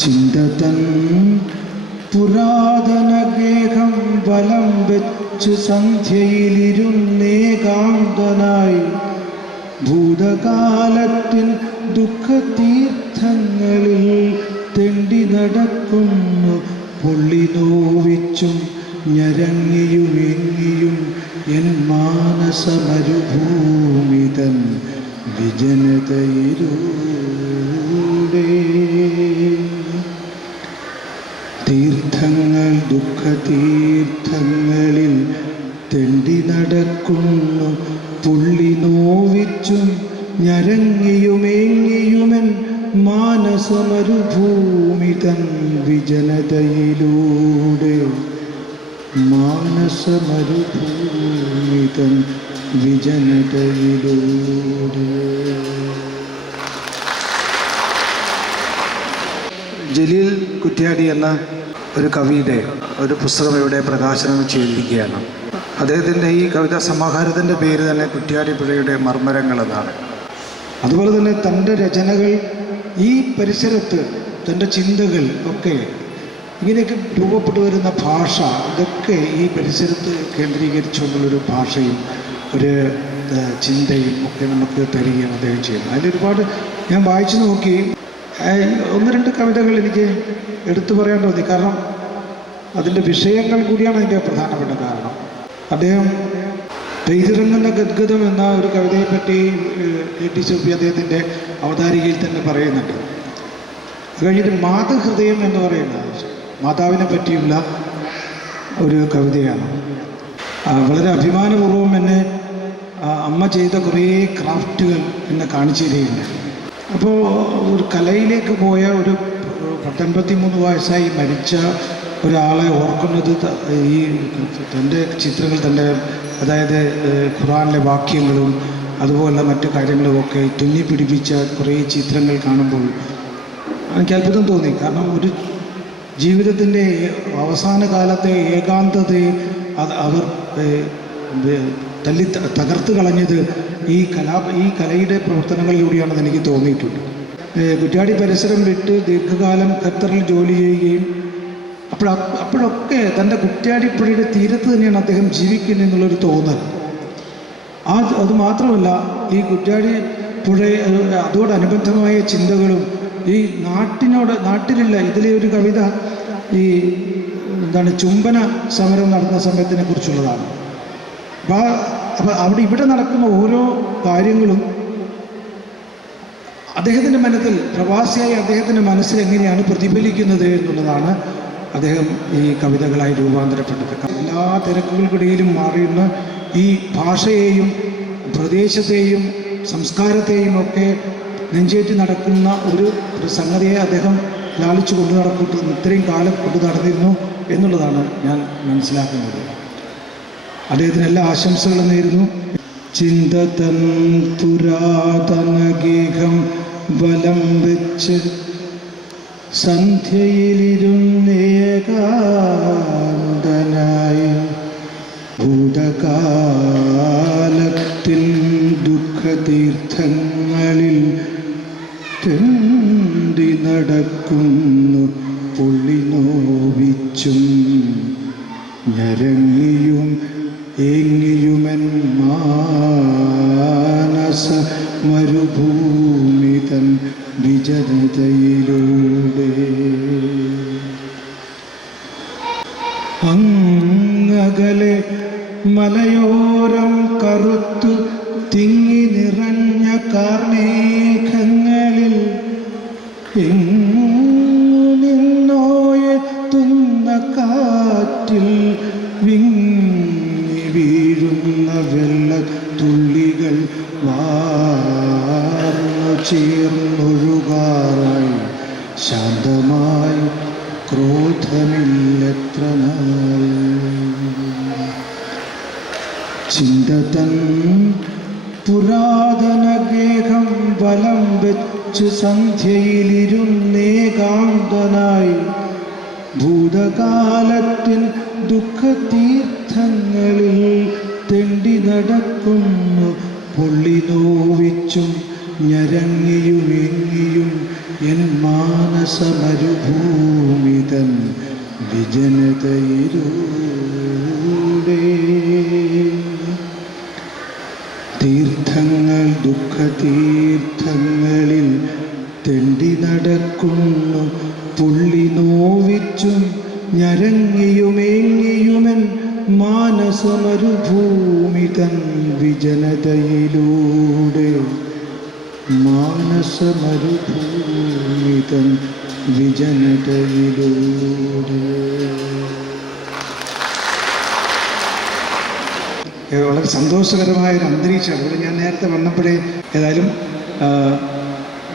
ചിന്തതൻ പുരാതന ഗേഹം വലം വെച്ചു സന്ധ്യയിലിരുന്നേകാന്തനായി ഭൂതകാലത്തിൻ ദുഃഖതീർത്ഥങ്ങളിൽ തെണ്ടി നടക്കുന്നു. പൊള്ളി നോവിച്ചും ഞരങ്ങിയുമെങ്ങിയും എൻ മാനസമരുഭൂമിതൻ വിജനതയിലൂടെ. തീർത്ഥങ്ങൾ ദുഃഖതീർത്ഥങ്ങളിൽ തെണ്ടി നടക്കുന്നു. പുള്ളി നോവിച്ചും ഞരങ്ങിയുമേങ്ങിയുമെൻ മാനസമരുഭൂമിതൻ വിജനതയിലൂടെ. മാനസമരുഭൂമിതൻ വിജനതയിലൂടെ. ജലീൽ കുറ്റ്യാടി എന്ന ഒരു കവിയുടെ ഒരു പുസ്തകം ഇവിടെ പ്രകാശനം ചെയ്തിരിക്കുകയാണ്. അദ്ദേഹത്തിൻ്റെ ഈ കവിതാ സമാഹാരത്തിൻ്റെ പേര് തന്നെ കുറ്റ്യാടിപ്പുഴയുടെ മർമ്മരങ്ങൾ എന്നാണ്. അതുപോലെ തന്നെ തൻ്റെ രചനകൾ ഈ പരിസരത്ത്, തൻ്റെ ചിന്തകൾ ഒക്കെ ഇങ്ങനെയൊക്കെ രൂപപ്പെട്ടു വരുന്ന ഭാഷ, ഇതൊക്കെ ഈ പരിസരത്ത് കേന്ദ്രീകരിച്ചുകൊണ്ടുള്ളൊരു ഭാഷയും ഒരു ചിന്തയും ഒക്കെ നമുക്ക് തരികയാണ് അദ്ദേഹം ചെയ്യുന്നത്. അതിലൊരുപാട് ഞാൻ വായിച്ചു നോക്കി. ഒന്ന് രണ്ട് കവിതകൾ എനിക്ക് എടുത്തു പറയാൻ തോന്നി. കാരണം അതിൻ്റെ വിഷയങ്ങൾ കൂടിയാണ് അതിൻ്റെ പ്രധാനപ്പെട്ട കാരണം. അദ്ദേഹം പെയ്തിറങ്ങുന്ന ഗദ്ഗതം എന്ന ഒരു കവിതയെപ്പറ്റി A.T. സൂഫി അദ്ദേഹത്തിൻ്റെ അവതാരികയിൽ തന്നെ പറയുന്നുണ്ട്. അത് കഴിഞ്ഞിട്ട് മാതൃഹൃദയം എന്ന് പറയുന്നത് മാതാവിനെ പറ്റിയുള്ള ഒരു കവിതയാണ്. വളരെ അഭിമാനപൂർവ്വം എന്നെ അമ്മ ചെയ്ത കുറേ ക്രാഫ്റ്റുകൾ എന്നെ കാണിച്ചു തരികയുണ്ട്. അപ്പോൾ ഒരു കലയിലേക്ക് പോയ ഒരു 83 വയസ്സായി മരിച്ച ഒരാളെ ഓർക്കുന്നത് ഈ തൻ്റെ ചിത്രങ്ങൾ, തൻ്റെ അതായത് ഖുർആനിലെ വാക്യങ്ങളും അതുപോലെ മറ്റു കാര്യങ്ങളുമൊക്കെ തുന്നി പിടിപ്പിച്ച കുറേ ചിത്രങ്ങൾ കാണുമ്പോൾ എനിക്ക് അത്ഭുതം തോന്നി. കാരണം ഒരു ജീവിതത്തിൻ്റെ അവസാന കാലത്തെ ഏകാന്തതയെ അവർ തകർത്ത് കളഞ്ഞത് ഈ കലയുടെ പ്രവർത്തനങ്ങളിലൂടെയാണെന്ന് എനിക്ക് തോന്നിയിട്ടുണ്ട്. കുറ്റ്യാടി പരിസരം വിട്ട് ദീർഘകാലം ഖത്തറിൽ ജോലി ചെയ്യുകയും അപ്പോഴൊക്കെ തൻ്റെ കുറ്റ്യാടിപ്പുഴയുടെ തീരത്ത് തന്നെയാണ് അദ്ദേഹം ജീവിക്കുന്നത് എന്നുള്ളൊരു തോന്നൽ. അതുമാത്രമല്ല, ഈ കുറ്റ്യാടിപ്പുഴ അതോടനുബന്ധമായ ചിന്തകളും ഈ നാട്ടിലുള്ള ഇതിലെ ഒരു കവിത ഈ ചുംബന സമരം നടന്ന സമയത്തിനെ കുറിച്ചുള്ളതാണ്. അപ്പോൾ ഇവിടെ നടക്കുന്ന ഓരോ കാര്യങ്ങളും അദ്ദേഹത്തിൻ്റെ മനസ്സിൽ, പ്രവാസിയായ അദ്ദേഹത്തിൻ്റെ മനസ്സിൽ എങ്ങനെയാണ് പ്രതിഫലിക്കുന്നത് എന്നുള്ളതാണ് അദ്ദേഹം ഈ കവിതകളായി രൂപാന്തരപ്പെട്ടത്. എല്ലാ തിരക്കുകൾക്കിടയിലും മാറിയുന്ന ഈ ഭാഷയെയും പ്രദേശത്തെയും സംസ്കാരത്തെയും ഒക്കെ നെഞ്ചേറ്റി നടക്കുന്ന ഒരു സംഗതിയെ അദ്ദേഹം ലാളിച്ചു കൊണ്ടു നടക്കുന്നു, ഇത്രയും കാലം കൊണ്ടു നടന്നിരുന്നു എന്നുള്ളതാണ് ഞാൻ മനസ്സിലാക്കുന്നത്. അദ്ദേഹത്തിന് എല്ലാ ആശംസകളും നേരുന്നു. ചിന്തതൻ പുരാതന ഗേഹം വലം വെച്ച് സന്ധ്യയിലിരുന്നേകാന്തനായി ഭൂതകാലത്തിൻ ദുഃഖതീർത്ഥങ്ങളിൽ തെണ്ടി നടക്കുന്നു. പൊള്ളി നോവിച്ചും ഞരങ്ങിയും ഏങ്ങിയുമെൻ മാനസ മരുഭൂമിതൻ വിജനതയിലൂടെ. അങ്ങകലെ മലയോരം കറുത്തു തിങ്ങി നിറഞ്ഞ കാർമേഘങ്ങളിൽ എങ്ങു നിന്നോയെത്തുന്ന കാറ്റിൽ വിങ്ങി വീഴുന്ന വെള്ളത്തുള്ളികൾ വാർന്നു ചേർന്നൊഴുകാറായി ശാന്തമായി ക്രോധമില്ലെത്ര നാൾ. ചിന്തതൻ പുരാതന ഗേഹം വലം വെച്ചു സന്ധ്യയിലിരുന്നേകാന്തനായി ഭൂതകാലത്തിൻ ദുഃഖതീർത്ഥങ്ങളിൽ തെണ്ടി നടക്കുന്നു. പൊള്ളി നോവിച്ചും ഞരങ്ങിയുമെങ്ങിയും എൻ മാനസമരുഭൂമിതൻ വിജനതയിലൂടെ. തീർത്ഥങ്ങൾ ദുഃഖതീർത്ഥങ്ങളിൽ തെണ്ടി നടക്കുന്നു, പുള്ളി നോവിച്ചും ഞരങ്ങിയുമേങ്ങിയുമൻ മാനസമരുഭൂമിതൻ വിജനതയിലൂടെ. മാനസമരുഭൂമിതൻ വിജനതയിലൂടെ. വളരെ സന്തോഷകരമായൊരു അന്തരീക്ഷമാണ് ഇവിടെ. ഞാൻ നേരത്തെ വന്നപ്പോഴേ ഏതായാലും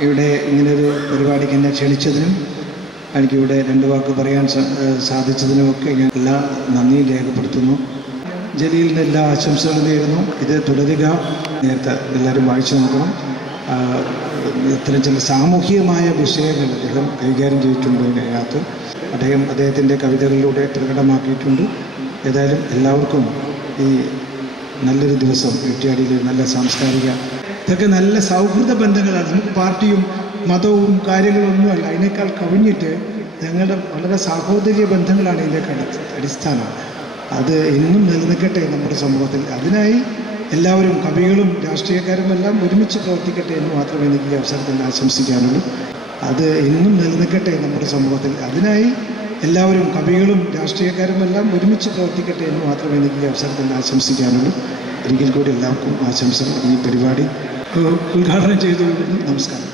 ഇവിടെ ഇങ്ങനൊരു പരിപാടിക്ക് എന്നെ ക്ഷണിച്ചതിനും എനിക്കിവിടെ രണ്ട് വാക്ക് പറയാൻ സാധിച്ചതിനുമൊക്കെ ഞാൻ എല്ലാ നന്ദിയും രേഖപ്പെടുത്തുന്നു. ജലീലിന് എല്ലാ ആശംസകളും നേരുന്നു. ഇത് തുടരുക. നേരത്തെ എല്ലാവരും വായിച്ചു നോക്കണം. ഇത്തരം ചില സാമൂഹികമായ വിഷയങ്ങൾ അദ്ദേഹം കൈകാര്യം ചെയ്തിട്ടുണ്ട്. ഇതിനകത്ത് അദ്ദേഹത്തിൻ്റെ കവിതകളിലൂടെ പ്രകടമാക്കിയിട്ടുണ്ട്. ഏതായാലും എല്ലാവർക്കും ഈ നല്ലൊരു ദിവസം കുറ്റ്യാടിയിൽ നല്ല സാംസ്കാരിക ഇതൊക്കെ നല്ല സൗഹൃദ ബന്ധങ്ങളാണ്. നമുക്ക് പാർട്ടിയും മതവും കാര്യങ്ങളൊന്നുമല്ല. അതിനേക്കാൾ കവിഞ്ഞിട്ട് ഞങ്ങളുടെ വളരെ സാഹോദര്യ ബന്ധങ്ങളാണ് ഇതിൻ്റെയൊക്കെ അടിസ്ഥാനം. അത് എന്നും നിലനിൽക്കട്ടെ നമ്മുടെ സമൂഹത്തിൽ. അതിനായി എല്ലാവരും കവികളും രാഷ്ട്രീയക്കാരും എല്ലാം ഒരുമിച്ച് പ്രവർത്തിക്കട്ടെ എന്ന് മാത്രമേ എനിക്ക് ഈ അവസരത്തിൽ ആശംസിക്കാനുള്ളൂ. അത് എന്നും നിലനിൽക്കട്ടെ നമ്മുടെ സമൂഹത്തിൽ. അതിനായി എല്ലാവരും കവികളും രാഷ്ട്രീയക്കാരും എല്ലാം ഒരുമിച്ച് പ്രവർത്തിക്കട്ടെ എന്ന് മാത്രമേ എനിക്ക് ഈ അവസരത്തിൽ ആശംസിക്കാനുള്ളൂ. ഒരിക്കൽ കൂടി എല്ലാവർക്കും ആശംസകൾ. ഈ പരിപാടി ഉദ്ഘാടനം ചെയ്തു. നമസ്കാരം.